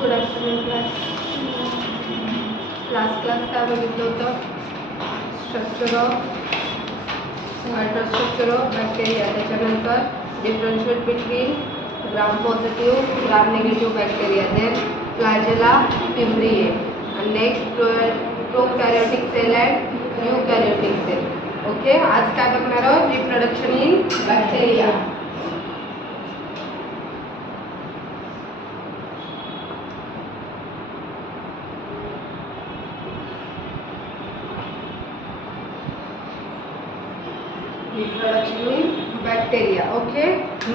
Good afternoon class. Last class काय बघितलं होतं? Structure of ultrastructure of bacteria. त्याच्यानंतर differentiate between gram positive gram negative bacteria, then flagella पिंपरीए, आणि next prokaryotic cell and eukaryotic cell. Okay, आज काय बघणार आहोत? Reproduction in bacteria. Reproduction in bacteria. Okay,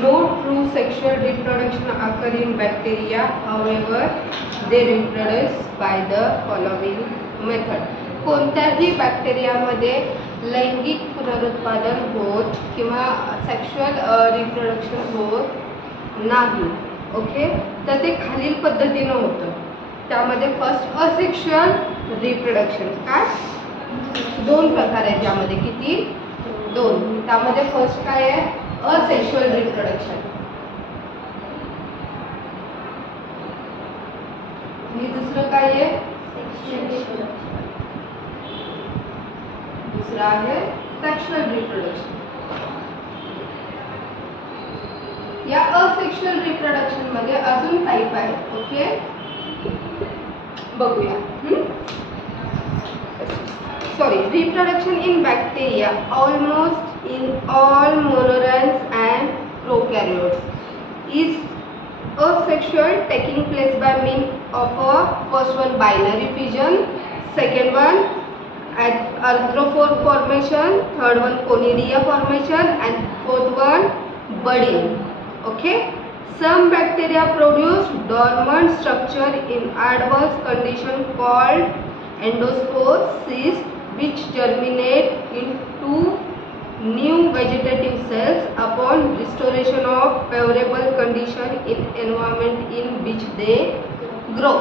no true sexual reproduction occur in bacteria. However, they reproduce by the following method. कोणत्याही बॅक्टेरियामध्ये लैंगिक पुनरुत्पादन होत किंवा सेक्शुअल रिप्रोडक्शन होत नाही. ओके, तर ते खालील पद्धतीनं होतं. त्यामध्ये फर्स्ट असेक्शुअल रिप्रोडक्शन. काय? दोन प्रकार आहेत त्यामध्ये. किती? दोन. त्यामध्ये फर्स्ट काय आहे? Asexual reproduction. आणि दुसरं काय आहे? दुसरं आहे सेक्शुअल रिप्रोडक्शन. या असेक्शुअल रिप्रोडक्शन मध्ये अजून टाईप आहे. ओके, बघूया. Sorry, reproduction in bacteria almost in all monorems and prokaryotes is asexual, taking place by means of a first one binary fission, second one arthrophore formation, third one conidia formation, and fourth one budding. Okay, some bacteria produce dormant structure in adverse condition called endospore cysts, which germinate into new vegetative cells upon restoration of favorable condition in environment in which they grow.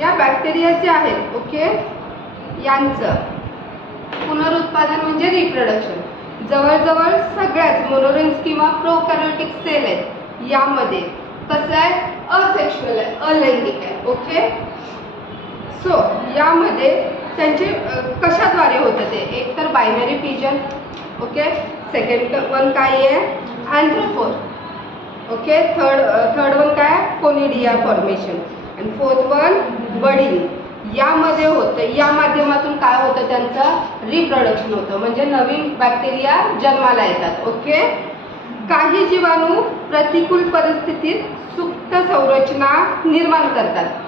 या bacteria जे आहेत, okay, यांचं पुनरुत्पादन म्हणजे reproduction जवळजवळ सगळ्याच मोनोरेम्स किंवा प्रोकॅरियोटिक sale आहेत. यामध्ये कसं आहे? असेक्शुअल आहे, अलैंगिक आहे. ओके, सो यामध्ये त्यांचे कशाद्वारे होतं ते? एक तर binary fission. Okay, second one काय आहे? अँथ्रोफोर. ओके, थर्ड वन काय? कोनिडिया फॉर्मेशन, आणि फोर्थ वन बडिंग. यामध्ये होतं, या माध्यमातून काय होतं? त्यांचं रिप्रोडक्शन होतं, म्हणजे नवीन बॅक्टेरिया जन्माला येतात. ओके, काही जीवाणू प्रतिकूल परिस्थितीत सुप्त संरचना निर्माण करतात.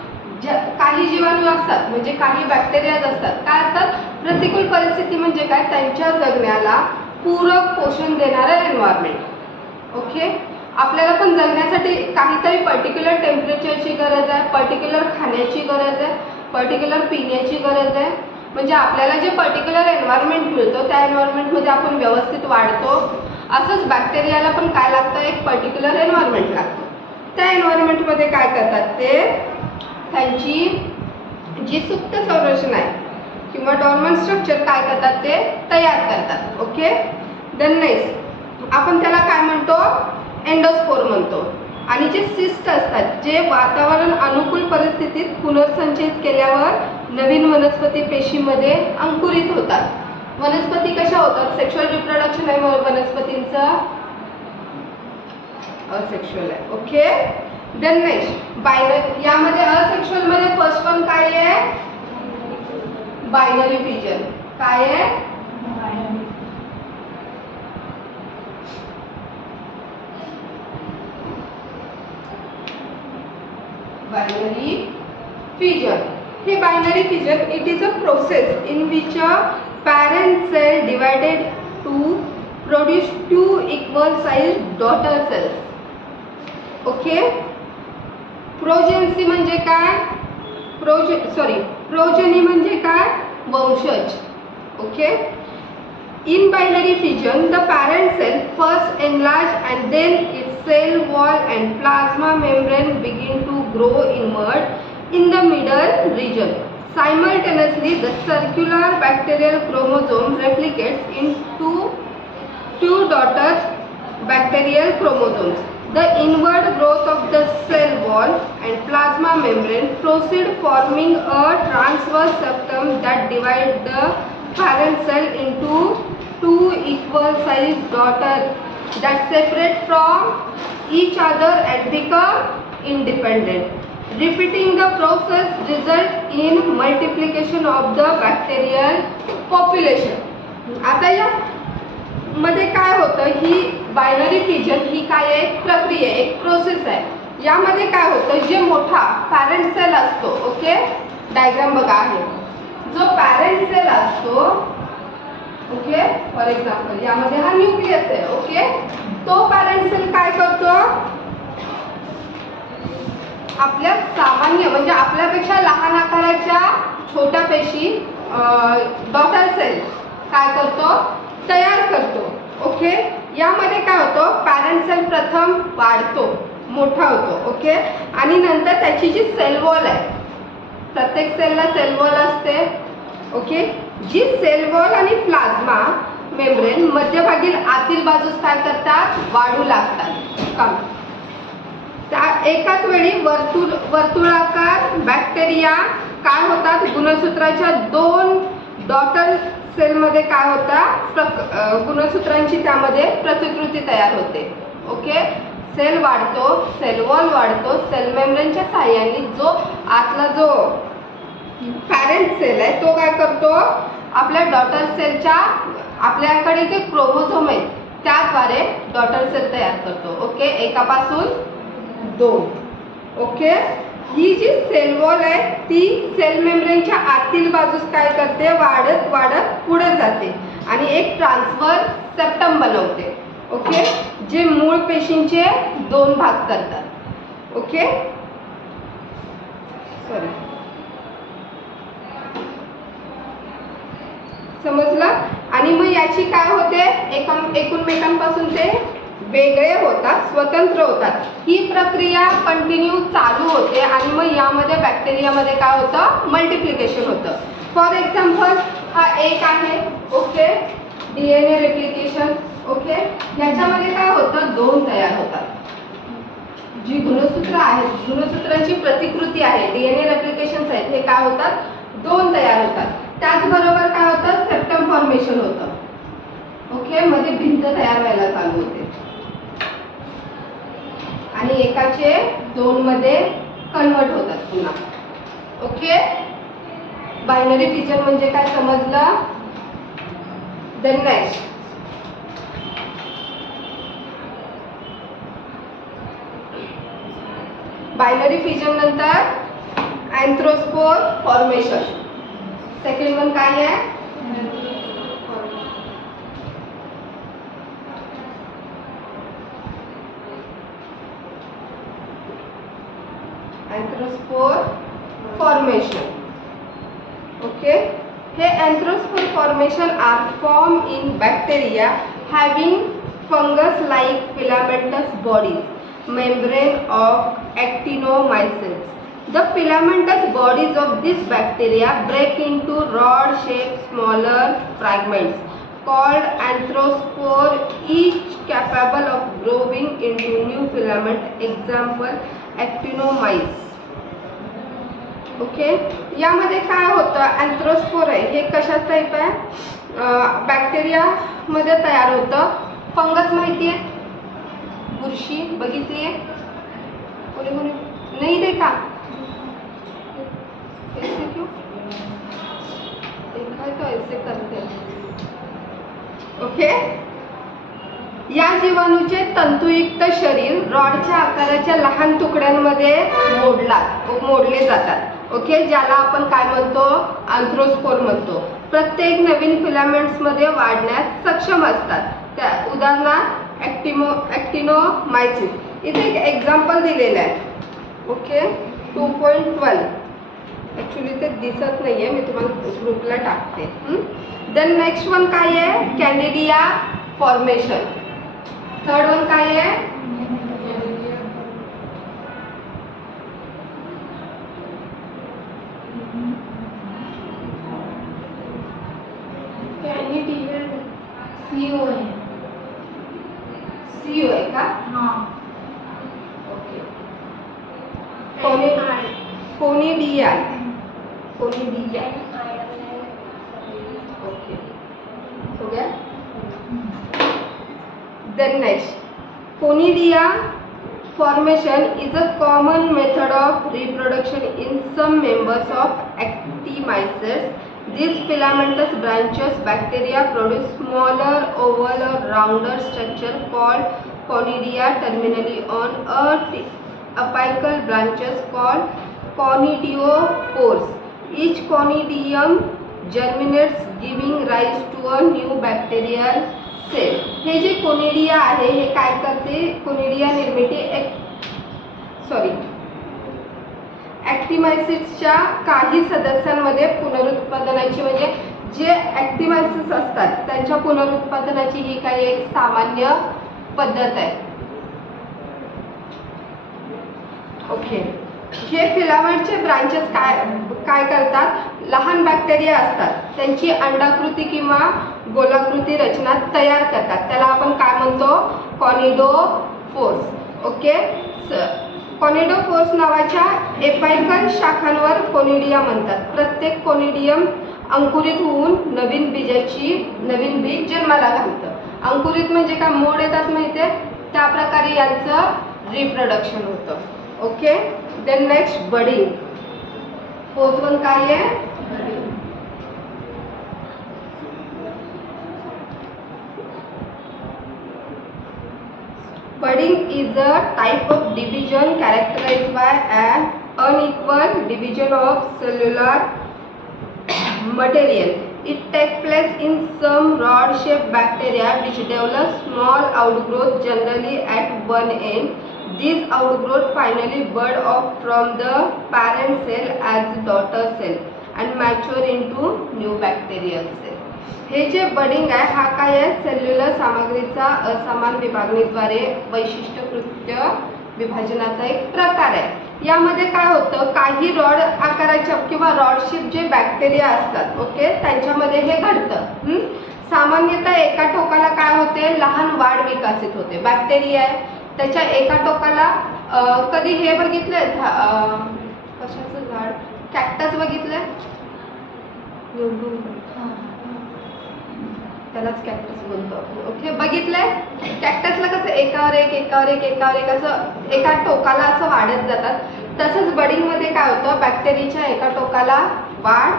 काही जीवाणू असतात, म्हणजे काही बॅक्टेरिया असतात. काय असतात? प्रतिकूल परिस्थिती म्हणजे काय? त्यांच्या जगण्याला पूरक पोषण देणारं एन्व्हायरमेंट. ओके, आपल्याला पण जगण्यासाठी काहीतरी पर्टिक्युलर टेम्परेचरची गरज आहे, पर्टिक्युलर खाण्याची गरज आहे, पर्टिक्युलर पिण्याची गरज आहे. म्हणजे आपल्याला जे पर्टिक्युलर एन्व्हायरमेंट मिळतो त्या एन्व्हायरमेंटमध्ये आपण व्यवस्थित वाढतो. असंच बॅक्टेरियाला पण काय लागतं? एक पर्टिक्युलर एन्व्हायरमेंट लागतो. त्या एन्व्हायरमेंटमध्ये काय करतात ते? त्यांची जी सुप्त संरचना आहे किंवा डॉर्मंट स्ट्रक्चर काय करतात? ते तयार करतात. ओके, देन नेक्स्ट आपण त्याला काय म्हणतो? एंडोस्पोर म्हणतो. आणि जे सिस्ट असतात, जे वातावरण अनुकूल परिस्थितीत पुनर्संचयित केल्यावर नवीन वनस्पती पेशीमध्ये अंकुरित होतात. वनस्पती कशा होतात? सेक्शुअल रिप्रोडक्शन आहे वनस्पतींचं, असेक्शुअल आहे. Okay, then next binary. यामध्ये असेक्शुअल मध्ये फर्स्ट वन काय आहे? Binary fission. काय आहे? Binary fission. हे binary fission, it is a process in which a parent cell divided to produce two equal size daughter cells. Okay, progeny म्हणजे काय? Progeny म्हणजे काय? वंशज. Okay, in binary fission the parent cell first enlarge and then its cell wall and plasma membrane begin to grow inward in the middle region. Simultaneously, the circular bacterial chromosome replicates into two daughter bacterial chromosomes. The inward growth of the cell wall and plasma membrane proceed forming a transverse septum that divide the parent cell into two equal sized daughters that separate from each other and become independent. Repeating the process result in multiplication of the bacterial population. आता या मध्ये काय होतं, ही binary fission ही काय आहे, प्रक्रिया एक process आहे. यामध्ये काय होतं, जे मोठा पॅरेंट सेल असतो, ओके, डायग्राम बघा आहे, जो पॅरेंट सेल असतो, ओके, फॉर एक्झाम्पल यामध्ये हा न्यूक्लियस आहे, ओके, तो पॅरेंट सेल काय करतो, आपल्या सामान्य म्हणजे आपल्यापेक्षा लहान आकाराच्या छोट्या पेशी डॉटर सेल काय करतो, तयार करतो. ओके, यामध्ये काय होतं, पॅरेंट सेल प्रथम वाढतो, मोठा होतो, ओके, आणि नंतर त्याची जी सेल वॉल आहे, प्रत्येक सेलला सेल वॉल असते, ओके, जी सेल वॉल आणि प्लाझ्मा मेम्ब्रेन मध्यभागील आतील बाजूस काय करतात, वाढू लागतात. काम त्या एकाच वेळी वर्तुळाकार बॅक्टेरिया काय होतात, गुणसूत्राच्या दोन डॉटर सेलमध्ये काय होता, गुणसूत्रांची त्यामध्ये प्रतिकृती तयार होते. ओके, सेल वाढतो, सेल वॉल वाढतो, सेल मेम्ब्रेनच्या साहाय्याने जो आतला जो पॅरेंट सेल आहे तो काय करतो, आपल्या डॉटर सेलच्या आपल्याकडे जे क्रोमोझोम आहेत त्याद्वारे डॉटर सेल तयार करतो. ओके, एकापासून दोन. ओके, ही जी सेल वॉल आहे ती सेल मेम्ब्रेनच्या आतील बाजूस काय करते, वाढत वाढत पुढे जाते आणि एक ट्रान्सफर सेप्टम बनवते. ओके, जे मूळ पेशींचे दोन भाग करतात. ओके, सॉरी, समजलं. आणि मग याची काय होते, एकमेकांपासून ते वेगळे होतात, स्वतंत्र होतात. ही प्रक्रिया कंटिन्यू चालू होते आणि मग यामध्ये बॅक्टेरियामध्ये काय होतं, मल्टिप्लिकेशन होतं. फॉर एक्झाम्पल हा एक आहे, ओके, DNA रेप्लिकेशन. ओके, याच्यामध्ये काय होतं, दोन तयार होतात. जी गुणसूत्र आहेत, गुणसूत्रांची प्रतिकृती आहे, DNA रेप्लिकेशन्स आहेत, हे काय होतात, दोन तयार होतात. त्याचबरोबर काय होतं, सेप्टम फॉर्मेशन होतं. ओके, मध्ये भिंत तयार व्हायला चालू होते आणि एकाचे दोन मध्ये कन्वर्ट होतात पुन्हा. ओके, बायनरी फिजन म्हणजे काय समजलं. देन नेक्स्ट, बायनरी फिजन नंतर अँथ्रोस्पोर फॉर्मेशन. सेकंड वन काय आहे, अँथ्रोस्पोर फॉर्मेशन. ओके, हे arthrospore formation are form in bacteria having fungus like filamentous bodies, membrane of actinomycetes. The filamentous bodies of this bacteria break into rod-shaped smaller fragments called anthrospore, each capable of growing into new filament. Example, actinomyces. Okay, यामध्ये काय होतं, अँथ्रोस्पोर आहे, हे कशाच type आहे, bacteria मध्ये तयार होतं. फंगस माहिती आहे, बुरशी बघितली आहे, कोणी कोणी नाही देखा, ऐसे क्यों देखा तो ऐसे करते. ओके, या जीवाणूचे तंतुयुक्त शरीर रॉडच्या आकाराच्या लहान तुकड्यांमध्ये मोडले जातात. ओके, ज्याला आपण काय म्हणतो, अँथ्रोस्पोर म्हणतो. प्रत्येक नवीन फिलामेंट्स मध्ये वाढण्यास सक्षम असतात. त्या उदाहरणार्थ ॲक्टिनोमायसिस. इथे एक एक्झाम्पल दिलेलं आहे. ओके, 2.12. ॲक्च्युली ते दिसत नाही आहे, मी तुम्हाला ग्रुपला टाकते. देन नेक्स्ट वन काय आहे, कॅन्डिडिया फॉर्मेशन. थर्ड वन काय आहे, सीओ आहे का, कोनिडिया. कोनिडिया. ओके, हो गया. Then next, conidia formation is a common method of reproduction in some members of actomycetes. These filamentous branches bacteria produce smaller oval or rounder structure called conidia terminally on apical branches called conidiospores. Each conidium germinates giving rise to a new bacterial cell. हे जे conidia आहे हे काय करते, conidia निर्मिती ॲक्टिमायसिसच्या काही सदस्यांमध्ये पुनरुत्पादनाची, म्हणजे जे ॲक्टिमायसिस असतात त्यांच्या पुनरुत्पादनाची ही काही एक सामान्य पद्धत आहे. ओके, हे फिलामेंटचे ब्रांचेस काय करतात, लहान बॅक्टेरिया असतात त्यांची अंडाकृती किंवा गोलाकृती रचना तयार करतात. त्याला आपण काय म्हणतो, कॉनिडोफोर्स. ओके, कॉनिडोफोर्स नावाच्या एपायकल शाखांवर कोनिडिया म्हणतात. प्रत्येक कोनिडियम अंकुरित होऊन नवीन बीज जन्माला घालतं. अंकुरित म्हणजे काय, मोड येतात माहिती, त्या प्रकारे यांचं रिप्रोडक्शन होतं. Okay, then next budding. Fourth one काय आहे, budding is a type of division characterized by an unequal division of cellular material. It takes place in some rod-shaped bacteria which develop small outgrowth generally at one end. These outgrowth finally bud off from the parent cell as daughter cell and mature into new bacterial cell. हे जे budding आहे हा काय आहे, cellular सामग्रीचा असमान विभागणीद्वारे वैशिष्ट्यकृत्य विभाजनाचा एक प्रकार आहे. यामध्ये काय होतं, काही रॉड आकाराच्या किंवा रॉड शेप जे बॅक्टेरिया असतात, ओके, त्यांच्यामध्ये हे घडतं. सामान्यतः एका टोकाला काय होते, लहान वाढ विकसित होते. बॅक्टेरिया आहे त्याच्या एका टोकाला कधी हे बघितलंय, कशाचं झाड, कॅक्टस बघितलंय, त्यालाच कॅक्टस बोलतो. ओके, बघितलंय, कॅक्टसला कसं एकावर एक असं एका टोकाला असं वाढत जातात. तसंच बडिंग मध्ये काय होतं, बॅक्टेरियाच्या एका टोकाला वाढ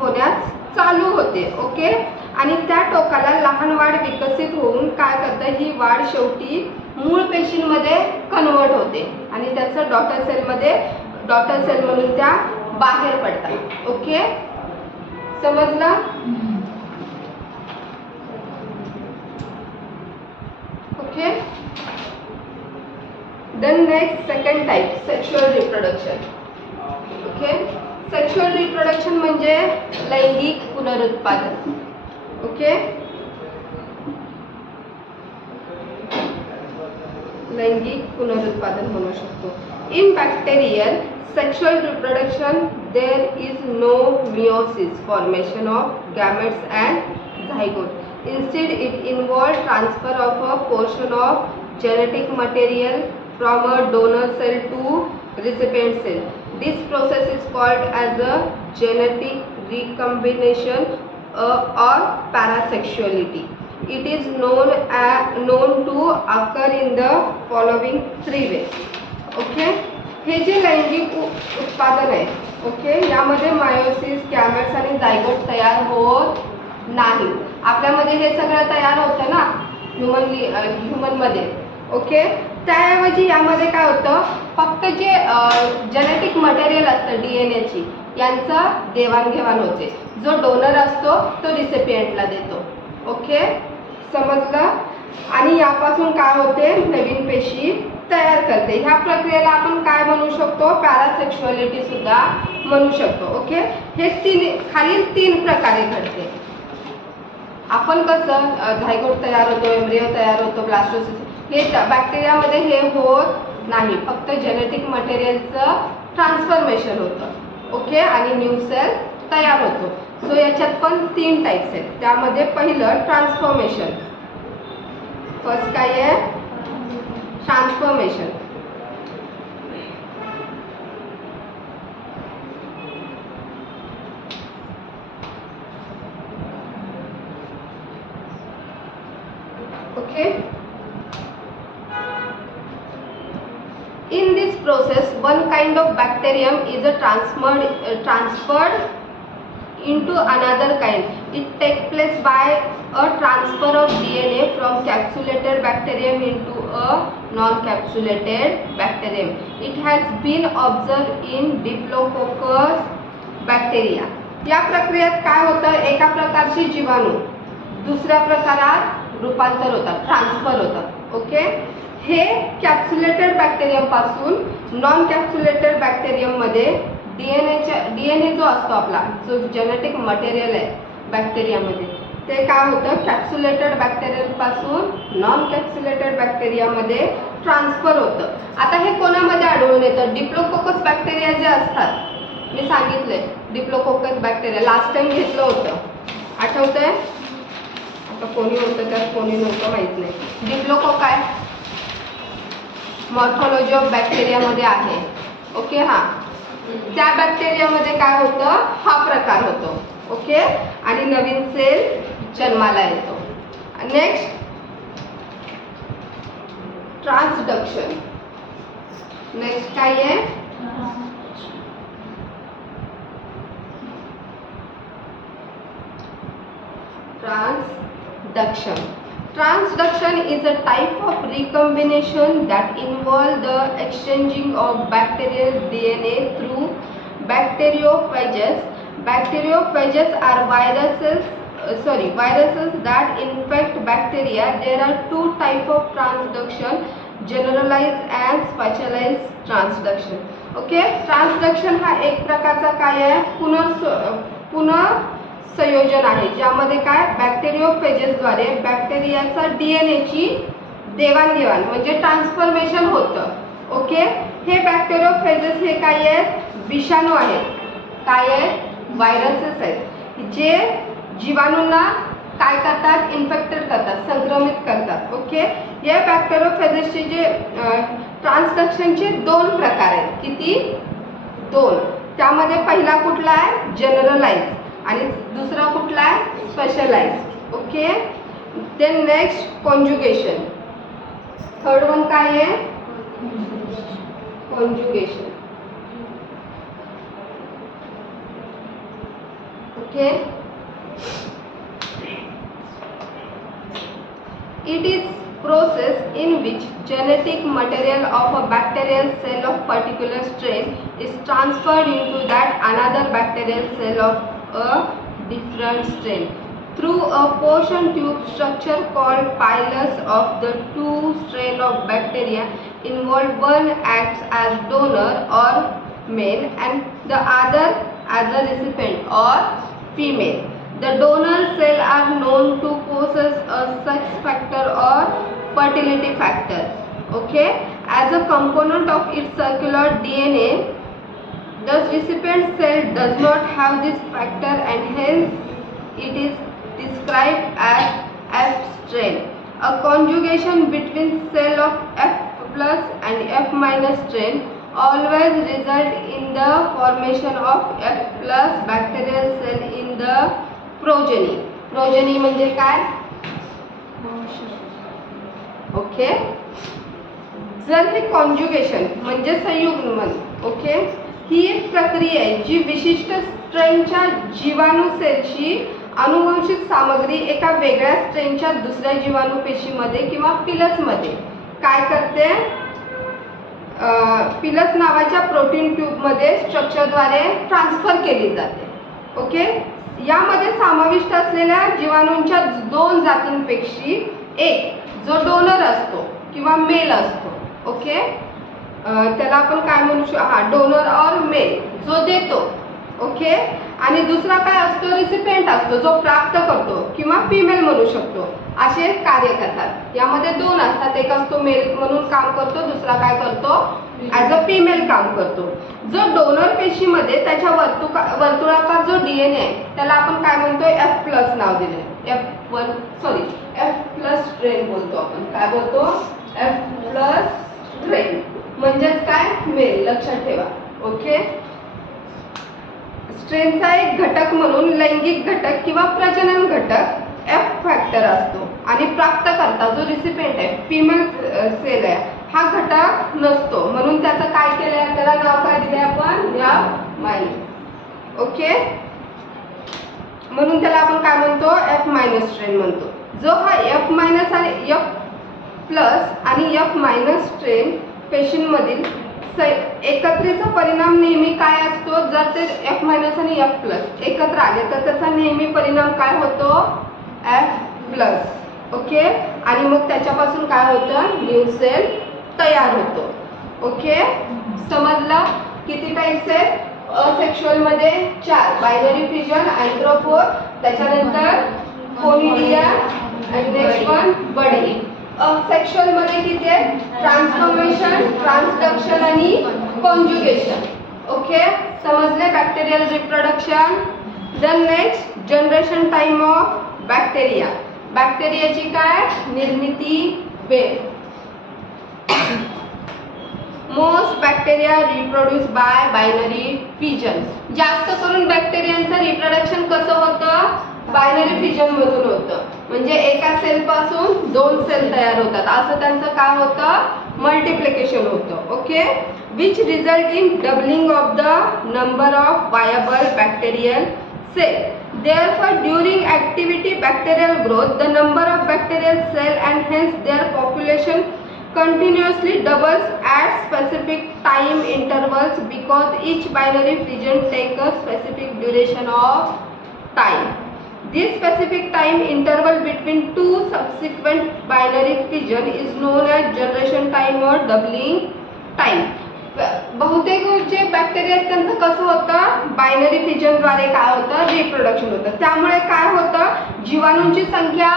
होण्यास चालू होते. ओके, आणि त्या टोकाला लहान वाढ विकसित होऊन काय करतं, ही वाढ शेवटी मूळ पेशींमध्ये कन्वर्ट होते आणि त्याचं डॉटर सेल म्हणून त्या बाहेर पडतात. ओके, समजलं. Okay, then next second type, sexual reproduction. Okay, sexual reproduction म्हणजे लैंगिक पुनरुत्पादन. ओके, लैंगिक पुनरुत्पादन म्हणू शकतो. In bacterial sexual reproduction there is no meiosis, formation of gametes and zygote. Instead it involves transfer of a portion of genetic material from a donor cell to recipient cell. This process is called as a genetic recombination or parasexuality. It is known to occur in the following three ways. Okay, हे जे लैंगिक उत्पादन आहे, okay, यामध्ये meiosis, gametes आणि zygote तयार होत नाही. आपल्यामध्ये हे सगळं तयार होतं ना ह्युमनमध्ये. ओके, त्याऐवजी यामध्ये काय होतं, फक्त जे जेनेटिक मटेरियल असतं डीएनएची यांचं देवाणघेवाण होते. जो डोनर असतो तो रिसिपियंटला देतो. ओके, समजलं. आणि यापासून काय होते, नवीन पेशी तयार करते. ह्या प्रक्रियेला आपण काय म्हणू शकतो, पॅरासेक्शुअलिटी सुद्धा म्हणू शकतो. ओके, हे खालील तीन प्रकारे घडते. आपण कसं झायगोट तयार होतो, एम्ब्रियो तयार होतो, ब्लास्टोसिस, हे बॅक्टेरियामध्ये हे होत नाही. फक्त जेनेटिक मटेरियलचं ट्रान्सफॉर्मेशन होतं. ओके, आणि न्यू सेल तयार होतो. सो याच्यात पण तीन टाईप्स आहेत. त्यामध्ये पहिलं ट्रान्सफॉर्मेशन. फर्स्ट काय आहे, transformation. Okay. In this process, one kind of bacterium is transferred into another kind. It takes place by a transfer of DNA from capsulated bacterium into a non-capsulated bacterium. It has been observed in Diplococcus bacteria. या प्रक्रियेत काय होतं, एका प्रकारची जीवाणू दुसऱ्या प्रकारात रूपांतर होतात, ट्रान्सफर होतात. ओके. हे कॅप्सुलेटेड बॅक्टेरियम पासून नॉन कॅप्सुलेटेड बॅक्टेरियम मध्ये डीएनए जो असतो आपला, जो जेनेटिक मटेरियल आहे बॅक्टेरियामध्ये, ते काय होतं, कॅप्सुलेटेड बॅक्टेरियम पासून नॉन कॅप्सुलेटेड बॅक्टेरियामध्ये ट्रान्सफर होतं. आता हे कोणामध्ये आढळून येतं, डिप्लोकोकस बॅक्टेरिया जे असतात, मी सांगितलंय डिप्लोकोकस बॅक्टेरिया लास्ट टाइम घेतलं होतं, आठवतंय? आता कोणी होतं त्यात कोणी नव्हतं माहित नाही. डिप्लोकोकाय मॉर्फोलॉजी ऑफ बॅक्टेरियामध्ये आहे. ओके. हां, त्या बॅक्टेरियामध्ये काय होतं, हा प्रकार होतो. ओके. आणि नवीन सेल जन्माला येतो. नेक्स्ट, ट्रान्सडक्शन. नेक्स्ट काय आहे, transduction. Transduction is a type of recombination that involves the exchanging of bacterial DNA through bacteriophages. Bacteriophages are viruses that infect bacteria. There are two types of transduction: generalized and specialized transduction. Okay, transduction हा एक प्रकारचा काय आहे, पुनः संयोजन आहे, ज्यामध्ये काय बॅक्टेरियोफेजेसद्वारे बॅक्टेरियाचा डीएनएची देवाणघेवाण म्हणजे ट्रान्सफॉर्मेशन होतं. ओके. हे बॅक्टेरियोफेजेस हे काय आहेत, विषाणू आहेत, काय आहेत, व्हायरसेस आहेत, जे जीवाणूंना काय करतात, इन्फेक्टेड करतात, संक्रमित करतात. ओके. या बॅक्टेरियोफेजेसचे जे ट्रान्सडक्शनचे दोन प्रकार आहेत. किती, दोन. त्यामध्ये पहिला कुठला आहे, जनरलाइज, आणि दुसरा कुठला आहे, specialise. Okay. Then next, conjugation. Third one काय आहे, conjugation. Okay. It is process in which genetic material of a bacterial cell of particular strain is transferred into that another bacterial cell of a different strain through a portion tube structure called pilus of the two strain of bacteria involved. One acts as donor or male and the other as a recipient or female. The donor cell are known to possess a sex factor or fertility factor. Okay, as a component of its circular DNA, the recipient cell does not have this factor and hence it is described as F strain. A conjugation between cell of F plus and F minus strain always result in the formation of F plus bacterial cell in the progeny. Progeny म्हणजे काय, okay. जर हे conjugation म्हणजे संयुग्मन, okay, ही एक प्रक्रिया आहे जी विशिष्ट स्ट्रेनच्या जीवाणू सेलची अनुवंशिक सामग्री एका वेगळ्या स्ट्रेनच्या दुसऱ्या जीवाणू पेशीमध्ये किंवा पिलसमध्ये काय करते, पिलस नावाच्या प्रोटीन ट्यूबमध्ये स्ट्रक्चरद्वारे ट्रान्सफर केली जाते. ओके. यामध्ये समाविष्ट असलेल्या जीवाणूंच्या दोन जातींपैकी एक जो डोनर असतो किंवा मेल असतो. ओके. त्याला आपण काय म्हणू शकतो, हा, डोनर और मेल, जो देतो. ओके. आणि दुसरा काय असतो, रिसिपिएंट असतो, जो प्राप्त करतो, किंवा फिमेल म्हणू शकतो. असे कार्य करतात. यामध्ये दोन असतात, एक असतो मेल म्हणून काम करतो, दुसरा काय करतो, ॲज अ फिमेल काम करतो. जो डोनर पेशीमध्ये त्याच्या वर्तुळाकार जो डीएनए आहे त्याला आपण काय म्हणतोय, एफ प्लस नाव दिले. एफ प्लस स्ट्रेन बोलतो आपण. काय बोलतो, एफ प्लस स्ट्रेन म्हणजेच काय, मेल. लक्षात ठेवा. ओके. स्ट्रेनचा एक घटक म्हणून लैंगिक घटक किंवा प्रजनन घटक एफ फॅक्टर असतो आणि प्राप्तकर्ता जो रिसिपेंट आहे फिमेल सेल आहे हा घटक नसतो, म्हणून त्याचं काय केलंय, त्याला नाव काय दिलंय आपण F-. ओके, म्हणून त्याला आपण काय म्हणतो F- स्ट्रेन म्हणतो. जो हा F- आणि F+ आणि F- स्ट्रेन पेशींमधील एकत्रीचा परिणाम नेहमी काय असतो, जर ते F- आणि F+ एकत्र आले तर त्याचा नेहमी परिणाम काय होतो F+. ओके, आणि मग त्याच्यापासून काय होतं, न्यू सेल तयार होतो. ओके, समजलं. किती टाइप्स आहेत असेक्शुअल मध्ये? 4. बायनरी फिजन, अँथ्रोपोर, त्याच्यानंतर कोनिडिया आणि नेक्स्ट वन बडी. असेक्शुअल मध्ये किती आहेत? ट्रान्सफॉर्मेशन, ट्रान्सडक्शन आणि कॉन्जुगेशन. ओके, समजले bacterial reproduction. Then next generation time of bacteria. बॅक्टेरियाची काय निर्मिती वेळ. Most bacteria reproduce by binary fission. जास्त करून बॅक्टेरियांचं रिप्रोडक्शन कसं होतं, बायनरी फिजन मधून होतं. म्हणजे एका सेल पासून 2 सेल तयार होतात, असं त्यांचं काय होतं, मल्टिप्लिकेशन होतं. Okay, which result in doubling of the number of viable bacterial cell. Therefore, during activity bacterial growth, the number of bacterial cell and hence their population continuously doubles at specific time intervals because each binary fission takes a specific duration of time. This specific time interval between two subsequent binary fission is known as generation time or doubling time. बहुतेक जे bacteria आहेत त्यांचं कसं होतं, binary फिजनद्वारे काय होतं, reproduction होतं. त्यामुळे काय होतं, जीवाणूंची संख्या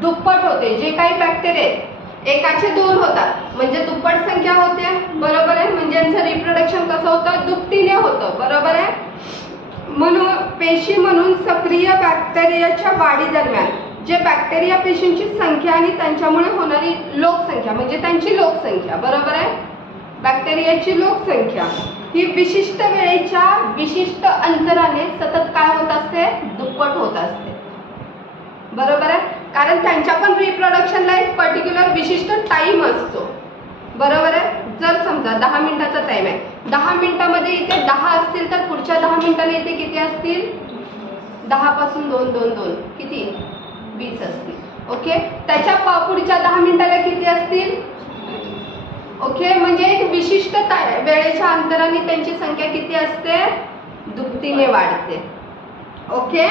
दुप्पट होते. जे काही बॅक्टेरिया आहेत एकाचे 2 होतात म्हणजे दुप्पट संख्या होते, बरोबर आहे. म्हणजे यांचं रिप्रोडक्शन कसं होतं, दुपटीने होतं, बरोबर आहे. म्हणून पेशी म्हणून सक्रिय बॅक्टेरियाच्या वाढी दरम्यान जे बॅक्टेरिया पेशींची संख्या आणि त्यांच्यामुळे होणारी लोकसंख्या म्हणजे त्यांची लोकसंख्या, बरोबर आहे. बॅक्टेरियाची लोकसंख्या ही विशिष्ट वेळेच्या विशिष्ट अंतराने सतत काय होत असते, दुप्पट होत असते, बरोबर आहे. कारण त्यांच्या पण रिप्रोडक्शनला एक पर्टिक्युलर विशिष्ट टाइम असतो, बरोबर आहे. जर समजा 10 मिनिटाचा टाइम आहे, 10 मिनिटामध्ये इथे 10 असतील तर पुढच्या 10 मिनिटाला इथे किती असतील, 10 पासून 2 2 2 किती 20 असतील. ओके, त्याच्या पुढच्या 10 मिनिटाला किती असतील. ओके, म्हणजे एक विशिष्ट वेळेच्या अंतराने त्यांची संख्या किती असते, दुपटीने वाढते. ओके,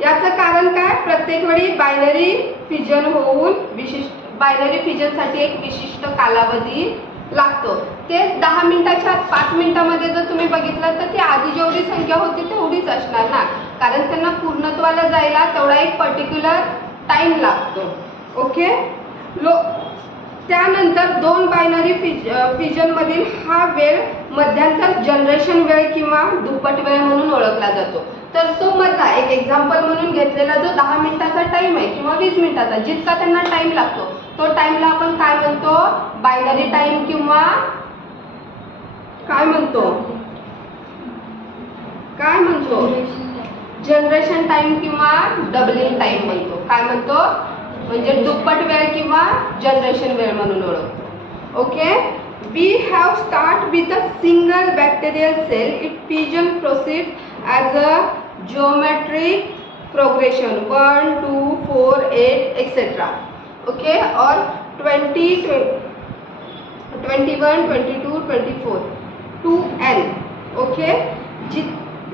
याचं कारण काय, प्रत्येक वेळी बायनरी फिजन होऊन बायनरी फिजनसाठी एक विशिष्ट कालावधी लागतो. ते 10 मिनिटाच्या 5 मिनिटामध्ये जर तुम्ही बघितलं तर ती आधी जेवढी संख्या होती तेवढीच असणार ना, कारण त्यांना पूर्णत्वाला जायला तेवढा एक पर्टिक्युलर टाइम लागतो. ओके, त्यानंतर 2 बायनरी फिजन मधील हा वेळ मध्यांतर जनरेशन वेळ किंवा दुप्पट वेळ म्हणून ओळखला जातो. तर तो मधला एक एक्झाम्पल म्हणून घेतलेला जो 10 मिनिटाचा टाइम आहे किंवा 20 मिनिटाचा जितका त्यांना टाइम लागतो तो टाइमला आपण काय म्हणतो, बायनरी टाइम किंवा काय म्हणतो जनरेशन टाइम किंवा डबलिंग टाइम म्हणतो. काय म्हणतो म्हणजे दुप्पट वेळ किंवा जनरेशन वेळ म्हणून ओळखतो. Okay, we have start with a single bacterial cell. Its fission proceeds as a geometric progression 1 2 4 8 etc. Okay, or 20 21 22 24 to n. Okay,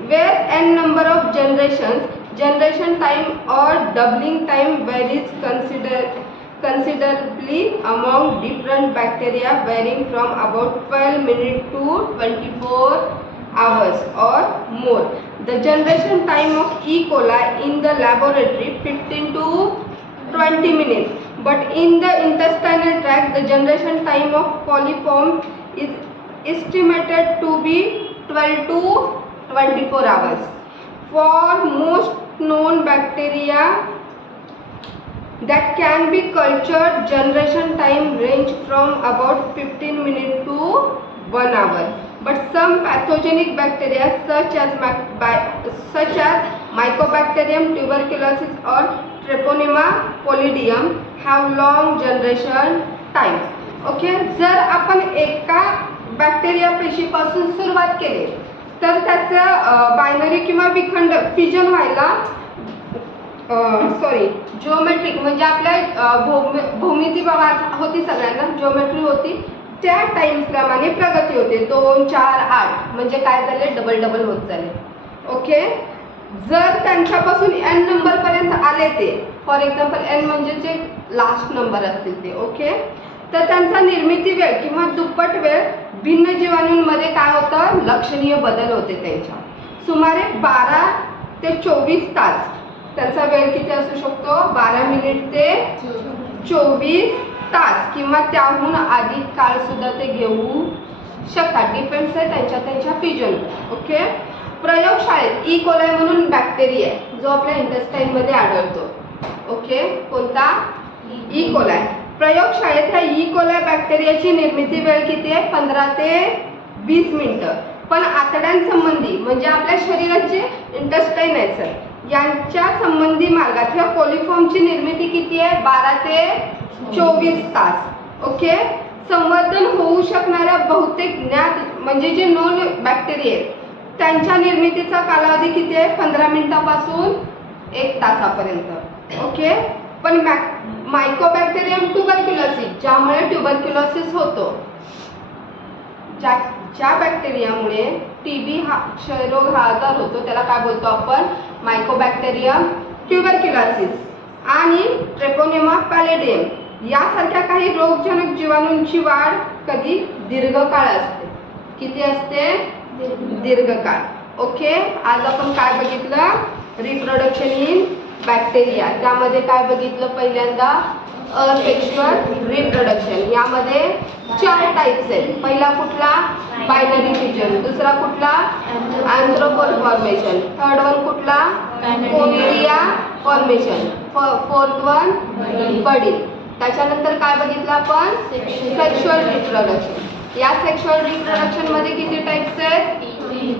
where n number of generations, generation time or doubling time varies considerably among different bacteria, varying from about 12 minutes to 24 hours or more. The generation time of E. coli in the laboratory 15 to 20 minutes, but in the intestinal tract the generation time of coliform is estimated to be 12 to 24 hours. For most known bacteria that can be cultured, generation time range from about 15 minutes to 1 hour. But some pathogenic bacteria such as Mycobacterium tuberculosis or Treponema pallidum have long generation time. Okay, जर आपण एका bacteria पेशीपासून सुरुवात केली तर त्याचं binary किंवा विखंड fission व्हायला geometric म्हणजे आपल्या भौमिती होती, सगळ्यांना जिओमेट्री होती, त्या टाइम्स प्रमाणे प्रगती होते. 2, 4, 8 म्हणजे काय झाले, डबल डबल होत झाले. ओके, जर त्यांच्यापासून n नंबर पर्यंत आले ते, फॉर एक्झाम्पल n म्हणजे जे लास्ट नंबर असतील ते, ओके, तर त्यांचा निर्मिती वेळ किंवा दुप्पट वेळ भिन्न जीवाणूंमध्ये काय होतं, लक्षणीय बदल होते. त्यांच्या सुमारे 12 ते 24 तास त्यांचा वेळ किती असू शकतो, 12 मिनिट ते 24 तास किंवा त्याहून अधिक काळ सुद्धा ते घेऊ शकतात. डिपेंड्स आहे त्यांच्या फिजन. ओके, प्रयोगशाळेत ई कोलाई म्हणून बॅक्टेरिया आहे जो आपल्या इंटेस्टाईनमध्ये आढळतो. ओके, कोणता, ई कोलाई. प्रयोगशाळेत ह्या ई कोलाई बॅक्टेरियाची निर्मिती वेळ किती आहे, 15 ते 20 मिनिटं. पण आतड्यांसंबंधी म्हणजे आपल्या शरीराचे इंटेस्टाईन आहे सर, यांच्या संबंधी मार्गात ह्या कोलिफॉर्मची निर्मिती किती आहे, 12 ते 24 तास. ओके, संवर्धन होऊ शकणाऱ्या बहुतेक ज्ञात म्हणजे जे नोन बॅक्टेरिया आहेत त्यांच्या निर्मितीचा कालावधी किती आहे, 15 मिनिटापासून 1 तासापर्यंत. ओके, पण मायकोबॅक्टेरियम ट्युबरक्युलोसिस ज्यामुळे ट्युबरक्युलोसिस होतो, ज्या बॅक्टेरियामुळे टीबी हा क्षयरोग हा आजार होतो त्याला काय बोलतो आपण, मायकोबॅक्टेरियम ट्युबरक्युलोसिस. आणि ट्रेपोनेमा पॅलिडियम यासारख्या काही रोगजनक जीवाणूंची वाढ कधी दीर्घकाळ असते. किती असते, दीर्घकाळ. ओके, आज आपण काय बघितलं, रिप्रोडक्शन इन बॅक्टेरिया. त्यामध्ये काय बघितलं, पहिल्यांदा असेक्शुअल रिप्रोडक्शन. यामध्ये 4 टाइप्स आहेत. पहिला कुठला, बायनरी फिजन. दुसरा कुठला, अँथ्रोपोड फॉर्मेशन. थर्ड वन कुठला, conidia formation. Fourth one budding. त्याच्यानंतर काय बघितलं आपण, सेक्शुअल रिप्रोडक्शन. या सेक्शुअल रिप्रोडक्शन मध्ये किती टाइप्स आहेत,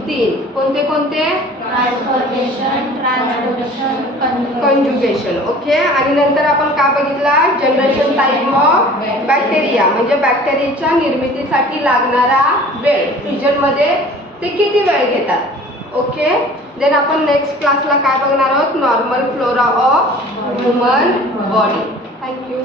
3. कोणते कोणते, ट्रान्सफॉर्मेशन, ट्रान्सक्रिप्शन, कंजुगेशन. ओके, आणि नंतर आपण काय बघितला, जनरेशन टाइम ऑफ बॅक्टेरिया म्हणजे बॅक्टेरियाच्या निर्मितीसाठी लागणारा वेळ, फ्युजन मध्ये ते किती वेळ घेतात. ओके, देन आपण नेक्स्ट क्लासला काय बघणार आहोत, normal flora of human body. Thank you.